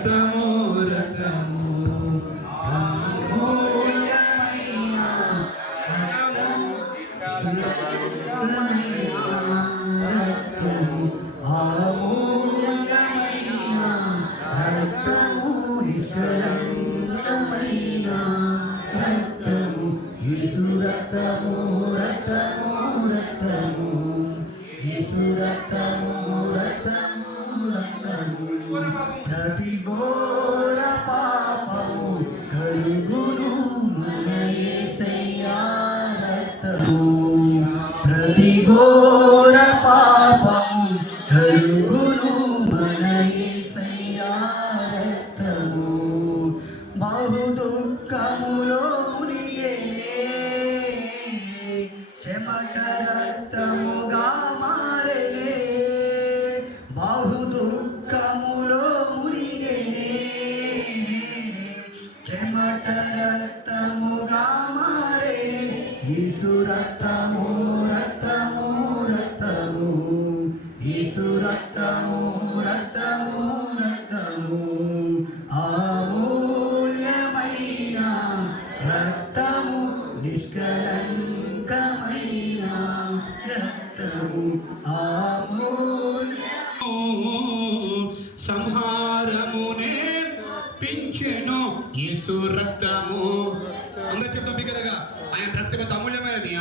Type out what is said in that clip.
రక్తము రక్తము అమూల్యమైన రక్తము అమూల్యమైన రక్తము నిష్కళంకమైన రక్తము యేసు రక్తము రక్తము రక్తము యేసు రక్తము రక్తము రక్తము ప్రతి ఘోర పాపము కడుగును మన యేసయ్యా రక్తము ప్రతి ఘోర పాపము కడుగును మన యేసయ్యా రక్తము బహు దుఃఖములో మునిగేనే చెమట రక్తముగా మారెనే బహు దుఃఖములో మునిగేనే చెమట రక్తముగా మారెనే యేసు రక్తము రక్తము రక్తము యేసు రక్తము రక్తము రక్తము అమూల్యమైన రక్తము నిష్కళంకమైన రక్తము సంహారమునే పించెను యేసు రక్తము అందరు చెప్తాం బిగ్గరగా ఆయన రక్తం ఎంత అమూల్యమైనది